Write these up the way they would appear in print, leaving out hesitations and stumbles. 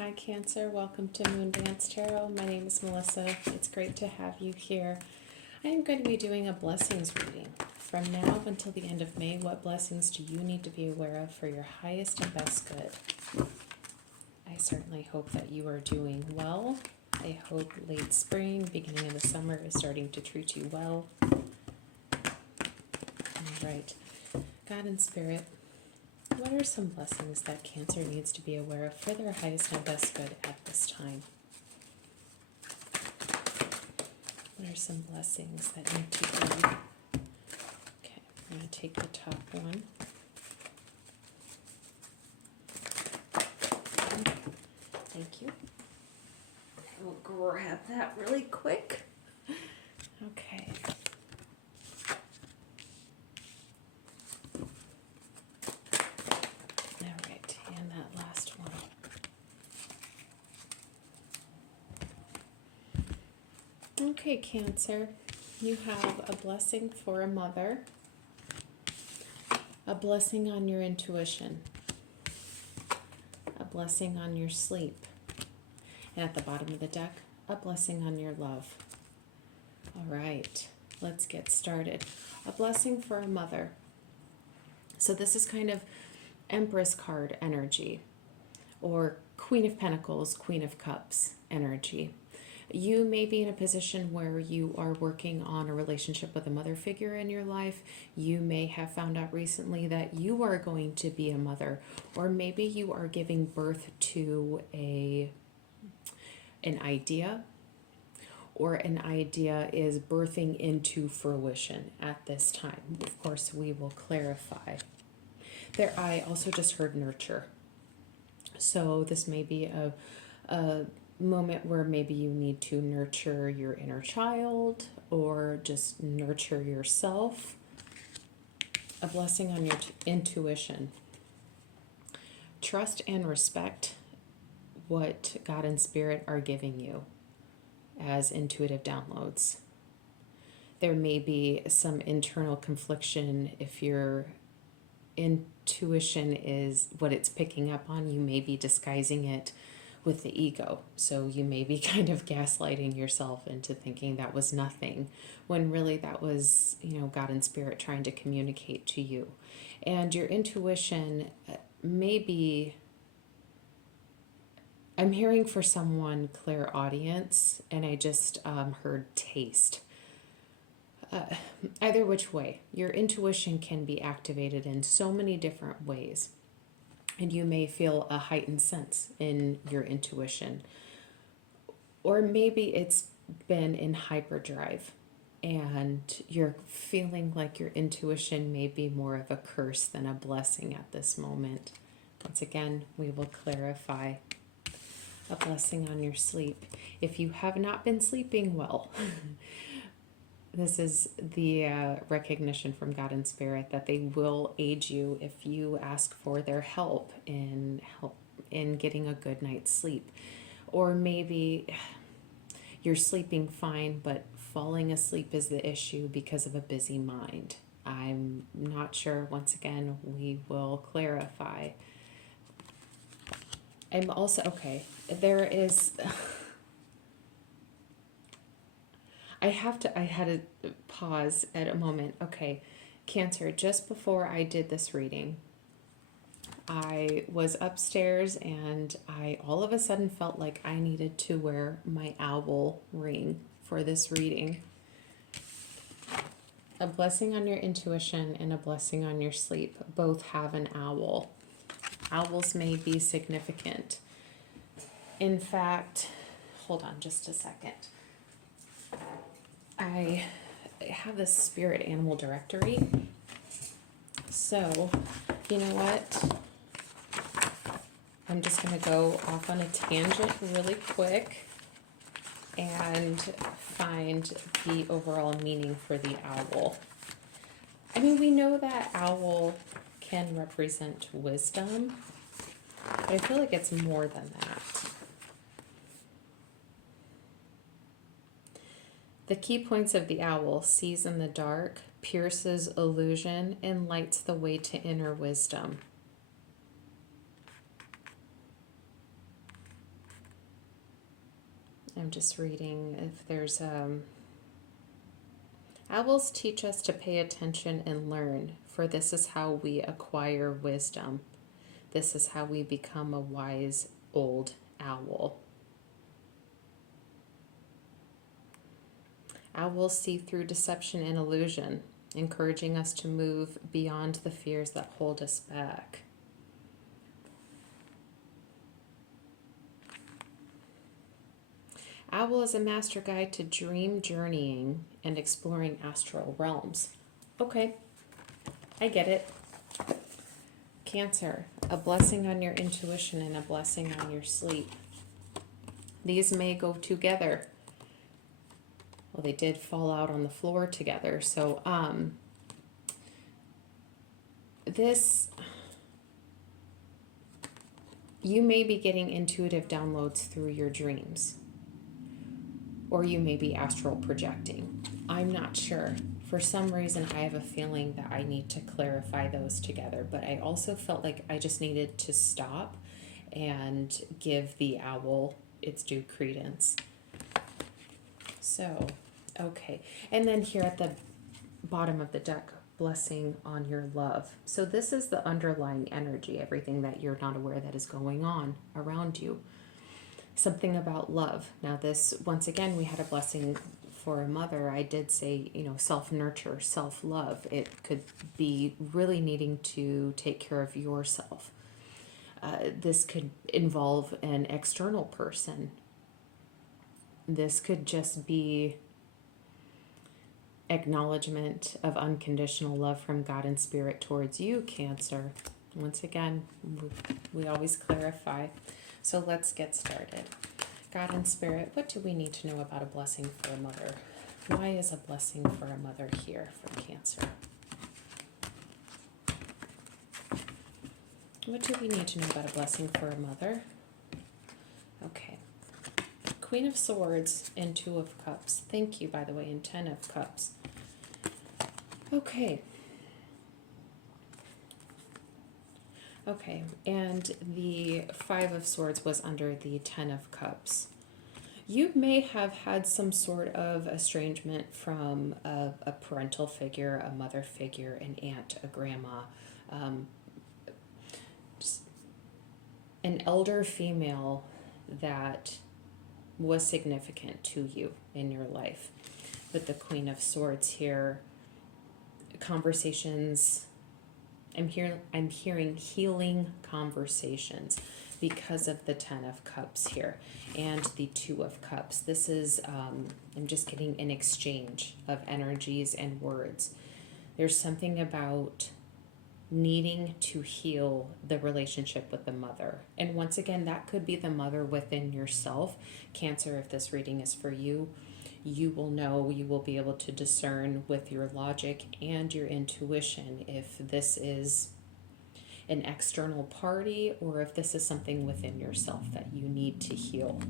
Hi Cancer, welcome to Moondance Tarot. My name is Melissa. It's great to have you here. I am going to be doing a blessings reading. From now until the end of May, what blessings do you need to be aware of for your highest and best good? I certainly hope that you are doing well. I hope late spring, beginning of the summer is starting to treat you well. All right, God and Spirit, what are some blessings that Cancer needs to be aware of for their highest and best good at this time? What are some blessings that need to be? Okay, I'm going to take the top one. Thank you. I will grab that really quick. Okay. And that last one. Okay, Cancer, you have a blessing for a mother, a blessing on your intuition, a blessing on your sleep, and at the bottom of the deck, a blessing on your love. All right, let's get started. A blessing for a mother. So this is kind of Empress card energy, or Queen of Pentacles, Queen of Cups energy. You may be in a position where you are working on a relationship with a mother figure in your life. You may have found out recently that you are going to be a mother, or maybe you are giving birth to an idea, or an idea is birthing into fruition at this time. Of course, we will clarify. There, I also just heard nurture. So this may be a moment where maybe you need to nurture your inner child or just nurture yourself. A blessing on your intuition. Trust and respect what God and Spirit are giving you as intuitive downloads. There may be some internal confliction if your intuition is what it's picking up on. You may be disguising it with the ego. So you may be kind of gaslighting yourself into thinking that was nothing, when really that was, God and Spirit trying to communicate to you. And your intuition may be, I'm hearing for someone clairaudience, and I just heard taste. Either which way, your intuition can be activated in so many different ways, and you may feel a heightened sense in your intuition, or maybe it's been in hyperdrive and you're feeling like your intuition may be more of a curse than a blessing at this moment. Once again, we will clarify. A blessing on your sleep. If you have not been sleeping well, this is the recognition from God and Spirit that they will aid you if you ask for their help in getting a good night's sleep. Or maybe you're sleeping fine, but falling asleep is the issue because of a busy mind. I'm not sure. Once again, we will clarify. I'm also, okay, there is... I had to pause at a moment. Okay, Cancer, just before I did this reading, I was upstairs and I all of a sudden felt like I needed to wear my owl ring for this reading. A blessing on your intuition and a blessing on your sleep both have an owl. Owls may be significant. In fact, hold on just a second. I have this spirit animal directory. So, you know what? I'm just going to go off on a tangent really quick and find the overall meaning for the owl. I mean, we know that owl can represent wisdom, but I feel like it's more than that. The key points of the owl: sees in the dark, pierces illusion, and lights the way to inner wisdom. I'm just reading if there's owls teach us to pay attention and learn, for this is how we acquire wisdom. This is how we become a wise old owl. Owls see through deception and illusion, encouraging us to move beyond the fears that hold us back. Owl is a master guide to dream journeying and exploring astral realms. Okay, I get it. Cancer, a blessing on your intuition and a blessing on your sleep. These may go together. Well, they did fall out on the floor together. So, you may be getting intuitive downloads through your dreams. Or you may be astral projecting. I'm not sure. For some reason, I have a feeling that I need to clarify those together. But I also felt like I just needed to stop and give the owl its due credence. So, okay. And then here at the bottom of the deck, blessing on your love. So this is the underlying energy, everything that you're not aware that is going on around you. Something about love. Now this, once again, we had a blessing for a mother. I did say, self-nurture, self-love. It could be really needing to take care of yourself. This could involve an external person. This could just be acknowledgement of unconditional love from God and Spirit towards you, Cancer. Once again, we always clarify. So let's get started. God and Spirit, what do we need to know about a blessing for a mother? Why is a blessing for a mother here for Cancer? What do we need to know about a blessing for a mother? Okay. Queen of Swords and Two of Cups. Thank you, by the way, and 10 of Cups. Okay. Okay, and the Five of Swords was under the 10 of Cups. You may have had some sort of estrangement from a parental figure, a mother figure, an aunt, a grandma, an elder female that was significant to you in your life. With the Queen of Swords here, conversations, I'm hearing healing conversations because of the 10 of Cups here and the 2 of Cups. This is, I'm just getting an exchange of energies and words. There's something about needing to heal the relationship with the mother. And once again, that could be the mother within yourself. Cancer, if this reading is for you, you will know, you will be able to discern with your logic and your intuition if this is an external party or if this is something within yourself that you need to heal.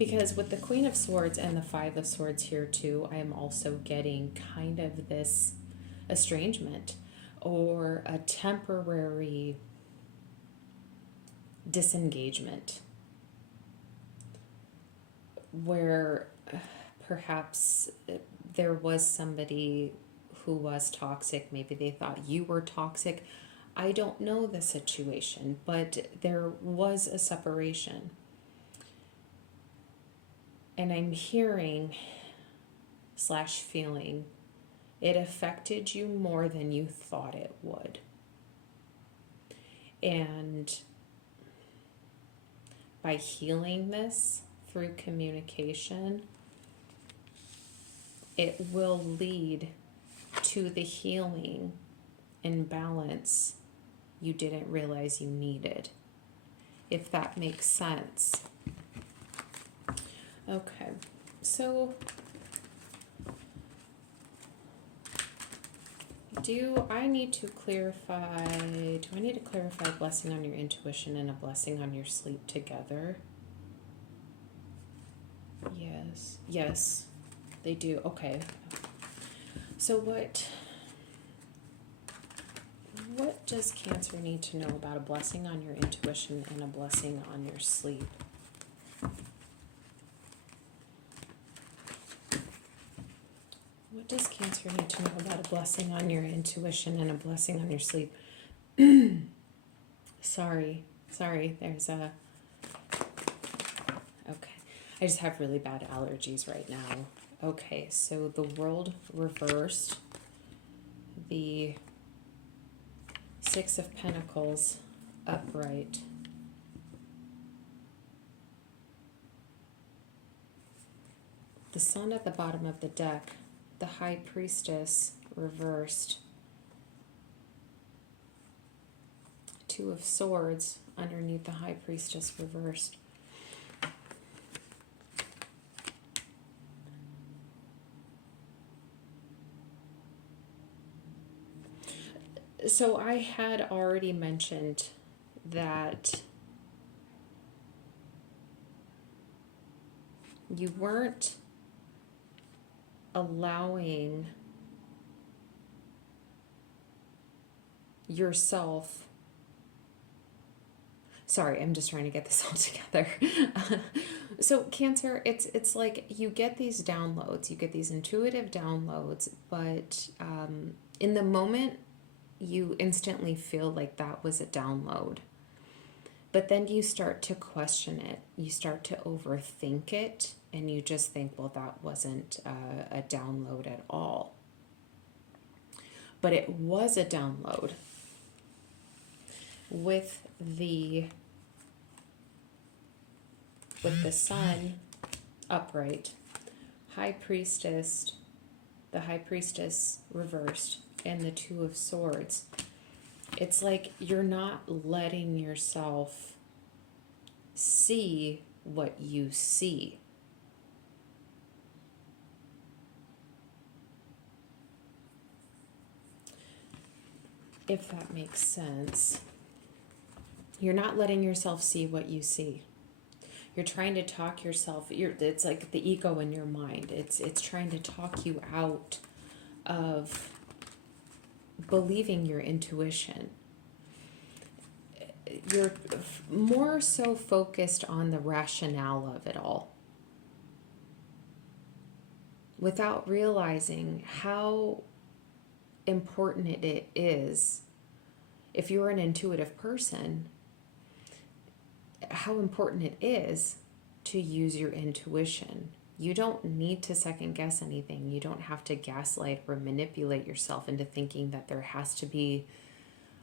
Because with the Queen of Swords and the Five of Swords here too, I am also getting kind of this estrangement or a temporary disengagement where perhaps there was somebody who was toxic. Maybe they thought you were toxic. I don't know the situation, but there was a separation. And I'm hearing / feeling it affected you more than you thought it would. And by healing this through communication, it will lead to the healing and balance you didn't realize you needed, if that makes sense. Okay, so do I need to clarify a blessing on your intuition and a blessing on your sleep together? Yes, they do. Okay. So what does Cancer need to know about a blessing on your intuition and a blessing on your sleep? What does Cancer need to know about a blessing on your intuition and a blessing on your sleep? Sorry, there's a... Okay, I just have really bad allergies right now. Okay, so the World reversed, the Six of Pentacles upright, the Sun at the bottom of the deck, the High Priestess reversed, Two of Swords underneath the High Priestess reversed. So I had already mentioned that you weren't allowing yourself... Sorry, I'm just trying to get this all together. So Cancer, it's like you get these downloads, you get these intuitive downloads, but in the moment, you instantly feel like that was a download. But then you start to question it. You start to overthink it, and you just think, well, that wasn't a download at all. But it was a download. With the Sun upright, High Priestess, the High Priestess reversed, and the Two of Swords, it's like you're not letting yourself see what you see. If that makes sense. You're not letting yourself see what you see. You're trying to talk yourself, it's like the ego in your mind. It's trying to talk you out of believing your intuition. You're more so focused on the rationale of it all, without realizing how important it is, if you're an intuitive person, how important it is to use your intuition. You don't need to second guess anything. You don't have to gaslight or manipulate yourself into thinking that there has to be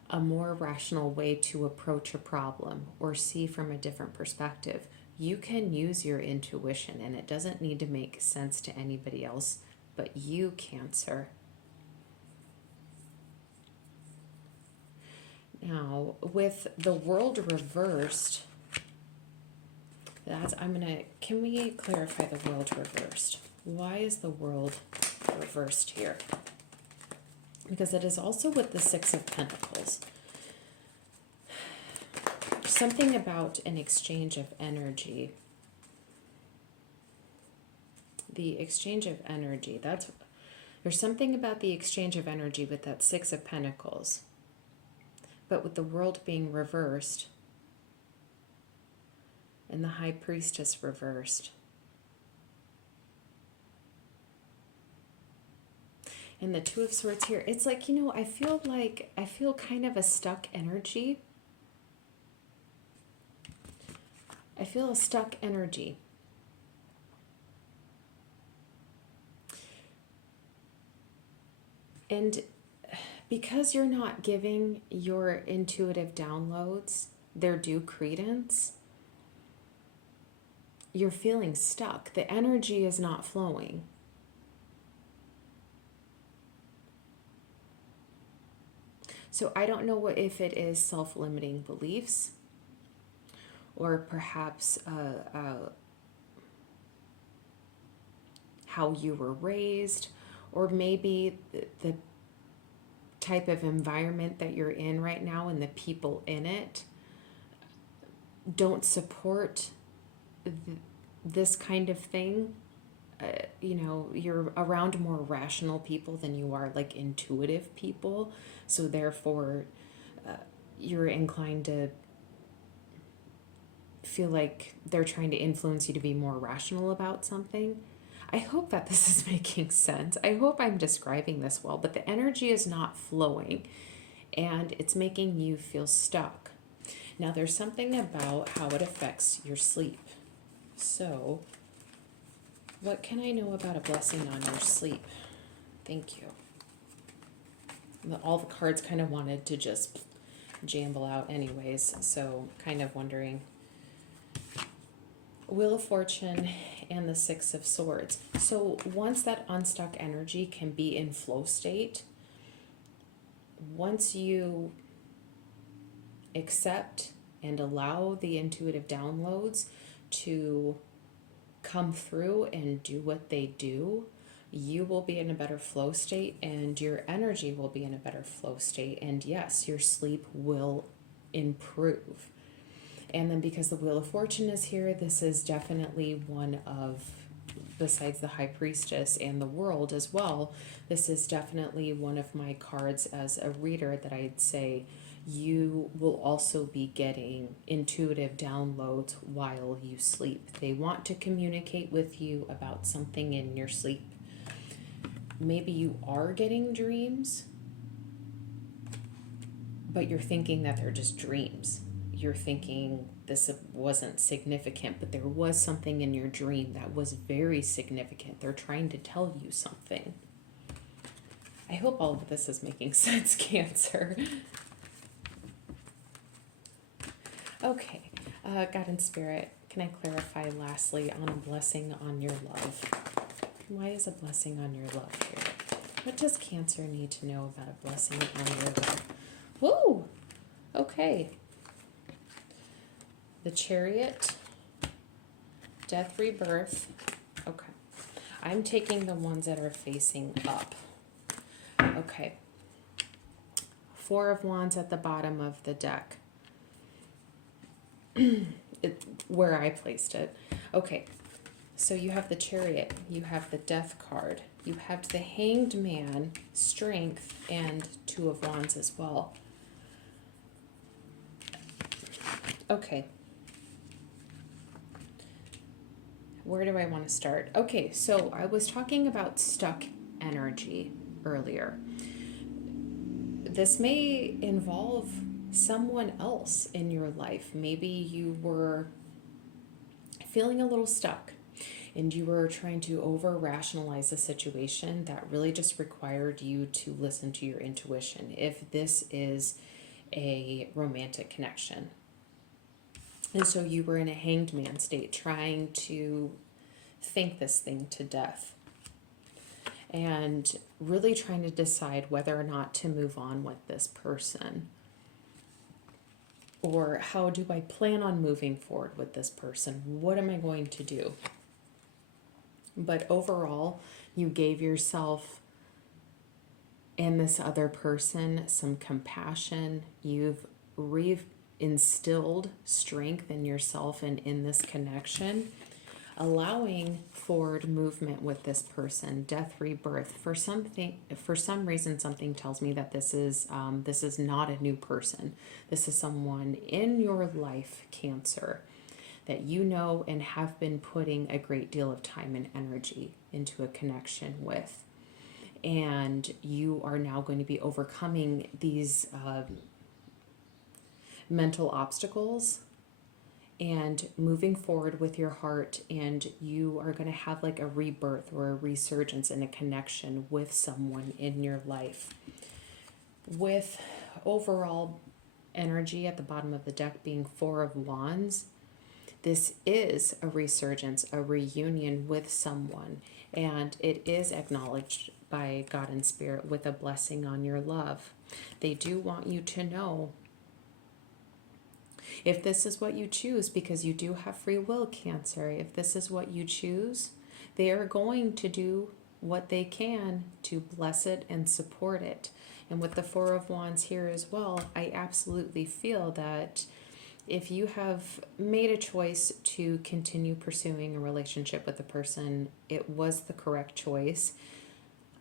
a more rational way to approach a problem or see from a different perspective. You can use your intuition, and it doesn't need to make sense to anybody else but you, Cancer. Now, with the World reversed, can we clarify the World reversed? Why is the World reversed here? Because it is also with the Six of Pentacles. Something about an exchange of energy. The exchange of energy, there's something about the exchange of energy with that Six of Pentacles. But with the World being reversed, and the High Priestess reversed, and the Two of Swords here, it's like, I feel kind of a stuck energy. I feel a stuck energy. And because you're not giving your intuitive downloads their due credence, you're feeling stuck. The energy is not flowing. So I don't know if it is self-limiting beliefs, or perhaps how you were raised, or maybe the type of environment that you're in right now and the people in it don't support this kind of thing. You're around more rational people than you are like intuitive people, so therefore you're inclined to feel like they're trying to influence you to be more rational about something. I hope that this is making sense. I hope I'm describing this well, but the energy is not flowing and it's making you feel stuck. Now, there's something about how it affects your sleep. So, what can I know about a blessing on your sleep? Thank you. All the cards kind of wanted to just jamble out anyways, so kind of wondering. Wheel of Fortune and the Six of Swords. So once that unstuck energy can be in flow state, once you accept and allow the intuitive downloads to come through and do what they do, you will be in a better flow state and your energy will be in a better flow state. And yes, your sleep will improve. And then because the Wheel of Fortune is here, this is definitely one of, besides the High Priestess and the World as well, this is definitely one of my cards as a reader that I'd say you will also be getting intuitive downloads while you sleep. They want to communicate with you about something in your sleep. Maybe you are getting dreams, but you're thinking that they're just dreams. You're thinking this wasn't significant, but there was something in your dream that was very significant. They're trying to tell you something. I hope all of this is making sense, Cancer. Okay, God and Spirit, can I clarify lastly on a blessing on your love? Why is a blessing on your love here? What does Cancer need to know about a blessing on your love? Woo! Okay. The Chariot, Death, Rebirth. Okay. I'm taking the ones that are facing up. Okay. Four of Wands at the bottom of the deck. Where I placed it. Okay. So you have the Chariot. You have the Death card. You have the Hanged Man, Strength, and Two of Wands as well. Okay. Where do I want to start? Okay, so I was talking about stuck energy earlier. This may involve someone else in your life. Maybe you were feeling a little stuck and you were trying to over rationalize a situation that really just required you to listen to your intuition. If this is a romantic connection. And so you were in a hanged man state trying to think this thing to death and really trying to decide whether or not to move on with this person. Or how do I plan on moving forward with this person? What am I going to do? But overall, you gave yourself and this other person some compassion. You've instilled strength in yourself and in this connection, allowing forward movement with this person. Death, rebirth. For some reason, something tells me that this is not a new person. This is someone in your life, Cancer, that you know and have been putting a great deal of time and energy into a connection with. And you are now going to be overcoming these mental obstacles and moving forward with your heart, and you are going to have like a rebirth or a resurgence in a connection with someone in your life. With overall energy at the bottom of the deck being Four of Wands, this is a resurgence, a reunion with someone, and it is acknowledged by God and Spirit with a blessing on your love. They do want you to know, if this is what you choose, because you do have free will, Cancer, if this is what you choose, they are going to do what they can to bless it and support it. And with the Four of Wands here as well, I absolutely feel that if you have made a choice to continue pursuing a relationship with a person, it was the correct choice.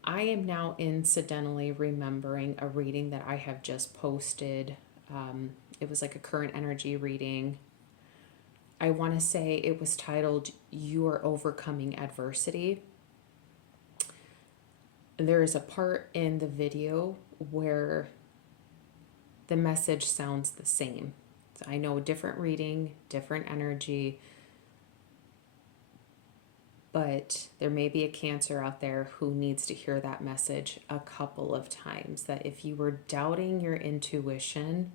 I am now incidentally remembering a reading that I have just posted. It was like a current energy reading. I want to say it was titled You Are Overcoming Adversity. There is a part in the video where the message sounds the same. So I know different reading, different energy, but there may be a Cancer out there who needs to hear that message a couple of times, that if you were doubting your intuition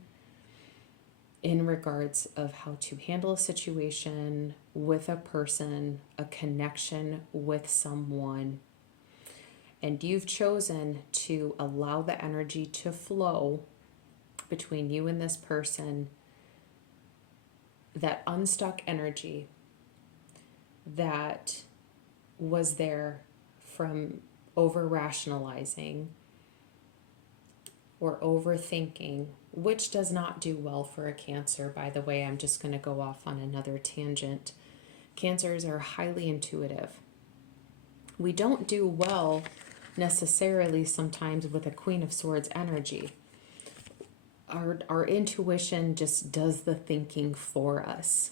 in regards of how to handle a situation with a person, a connection with someone, and you've chosen to allow the energy to flow between you and this person, that unstuck energy that was there from over rationalizing or overthinking, which does not do well for a Cancer, by the way. I'm just going to go off on another tangent. Cancers are highly intuitive. We don't do well necessarily sometimes with a Queen of Swords energy. Our intuition just does the thinking for us.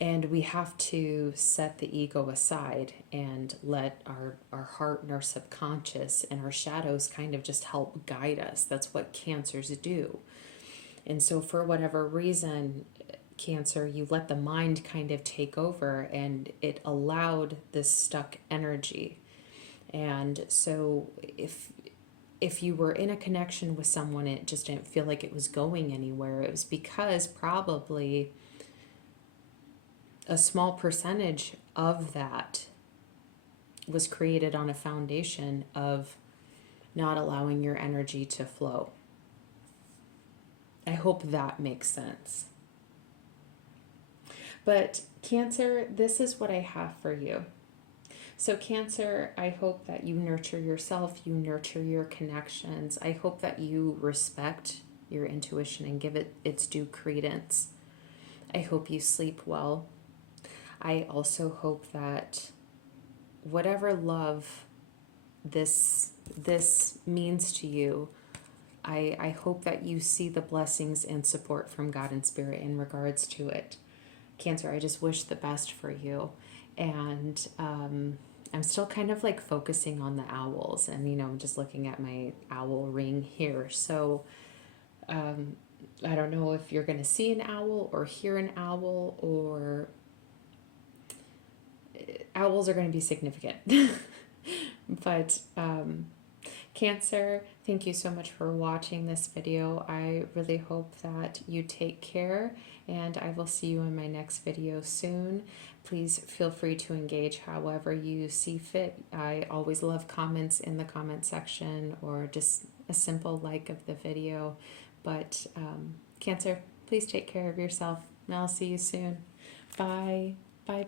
And we have to set the ego aside and let our heart and our subconscious and our shadows kind of just help guide us. That's what Cancers do. And so for whatever reason, Cancer, you let the mind kind of take over, and it allowed this stuck energy. And so if you were in a connection with someone, it just didn't feel like it was going anywhere, it was because probably a small percentage of that was created on a foundation of not allowing your energy to flow. I hope that makes sense. But Cancer, this is what I have for you. So Cancer, I hope that you nurture yourself, you nurture your connections. I hope that you respect your intuition and give it its due credence. I hope you sleep well. I also hope that whatever love this means to you, I hope that you see the blessings and support from God and Spirit in regards to it. Cancer, I just wish the best for you. And I'm still kind of like focusing on the owls, and I'm just looking at my owl ring here. So I don't know if you're going to see an owl or hear an owl, or owls are going to be significant. But Cancer, thank you so much for watching this video. I really hope that you take care, and I will see you in my next video soon. Please feel free to engage however you see fit. I always love comments in the comment section, or just a simple like of the video. But Cancer, please take care of yourself, and I'll see you soon. Bye. Bye. Bye.